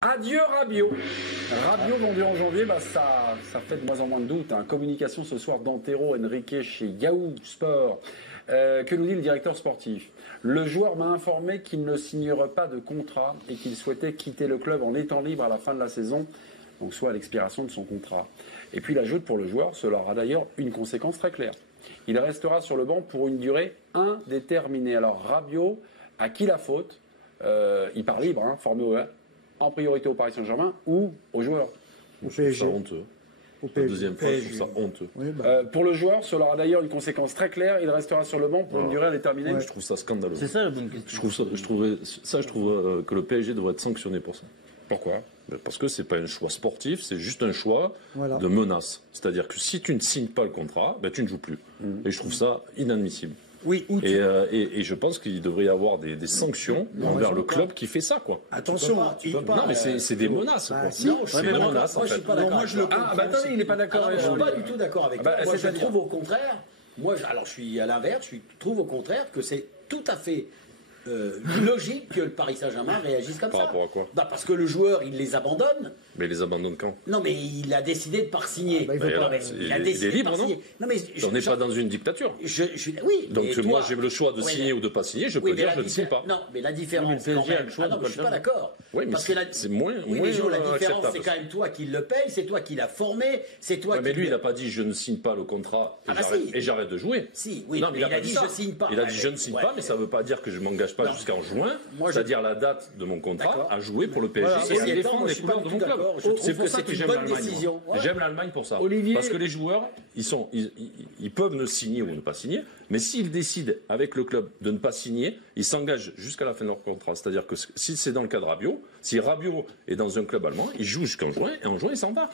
Adieu Rabiot. Rabiot vendu en janvier, ça fait de moins en moins de doute. Communication ce soir d'Antero Henrique chez Yahoo Sport. Que nous dit le directeur sportif? Le joueur m'a informé qu'il ne signerait pas de contrat et qu'il souhaitait quitter le club en étant libre à la fin de la saison, donc soit à l'expiration de son contrat. Et puis il ajoute pour le joueur, cela aura d'ailleurs une conséquence très claire. Il restera sur le banc pour une durée indéterminée. Alors Rabiot, à qui la faute? Il part libre, formé en priorité au Paris Saint-Germain ou aux joueurs? Au PSG. Je trouve ça honteux. La deuxième fois, je trouve ça honteux. Oui, pour le joueur, cela aura d'ailleurs une conséquence très claire. Il restera sur le banc pour une durée indéterminée. Ouais. Je trouve ça scandaleux. C'est ça la bonne question. Je trouve que le PSG devrait être sanctionné pour ça. Pourquoi? Parce que c'est pas un choix sportif, c'est juste un choix de menace. C'est-à-dire que si tu ne signes pas le contrat, tu ne joues plus. Et je trouve ça inadmissible. Oui, et je pense qu'il devrait y avoir des sanctions envers le club qui fait ça, quoi. Attention, non, mais c'est des menaces, quoi. Non, c'est des menaces, en moi, je fait. suis pas d'accord. Moi, je le attendez, il n'est pas d'accord. Je suis pas du tout d'accord avec toi. Moi, je c'est-à-dire trouve au contraire. Alors, je suis à l'inverse. Je trouve au contraire que c'est tout à fait logique que le Paris Saint-Germain réagisse comme ça. Par rapport à quoi? Parce que le joueur, il les abandonne. Mais il les abandonne quand? Non, mais il a décidé de ne pas signer. Il est libre, non? Non, mais on n'est pas dans une dictature. Oui. Donc moi, j'ai le choix de signer ou de ne pas signer. Je peux dire je ne signe pas. Non, mais la différence, Oui, mais le quand PSG a même. le choix Ah non, de mais je suis pas pas le d'accord. Oui, mais parce que c'est moins mais Jo, la différence, acceptable. c'est quand même toi qui le paye, c'est toi qui l'as formé, c'est toi qui. Mais lui, il n'a pas dit je ne signe pas le contrat et j'arrête de jouer. Si, oui. Non, mais il a dit je signe pas. Il a dit je ne signe pas, mais ça ne veut pas dire que je ne m'engage pas jusqu'en juin. C'est-à-dire la date de mon contrat à jouer pour le PSG et à défendre les couleurs de mon club. C'est pour ça que j'aime l'Allemagne. J'aime l'Allemagne pour ça. Parce que les joueurs, ils peuvent ne signer ou ne pas signer, mais s'ils décident avec le club de ne pas signer, ils s'engagent jusqu'à la fin de leur contrat. C'est-à-dire que si c'est dans le cas de Rabiot, si Rabiot est dans un club allemand, il joue jusqu'en juin et en juin, il s'en va.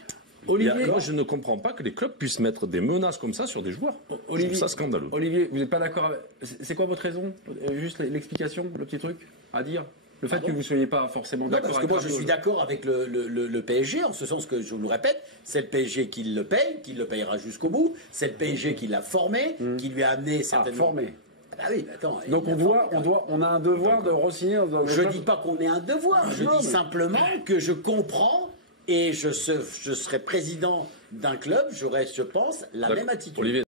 Olivier, moi, je ne comprends pas que les clubs puissent mettre des menaces comme ça sur des joueurs. Je trouve ça scandaleux. Olivier, vous n'êtes pas d'accord avec... C'est quoi votre raison? Juste l'explication, le petit truc à dire? Le fait que vous ne soyez pas forcément d'accord avec parce que moi, je suis d'accord avec le PSG, en ce sens que, je vous le répète, c'est le PSG qui le paye, qui le payera jusqu'au bout. C'est le PSG qui l'a formé, qui lui a amené certainement... formé. Ah oui, mais attends. Donc on a un devoir de re-signer dans Je ne dis pas qu'on ait un devoir, je dis simplement que je comprends et je serai président d'un club, j'aurais, je pense, la même attitude. Olivier,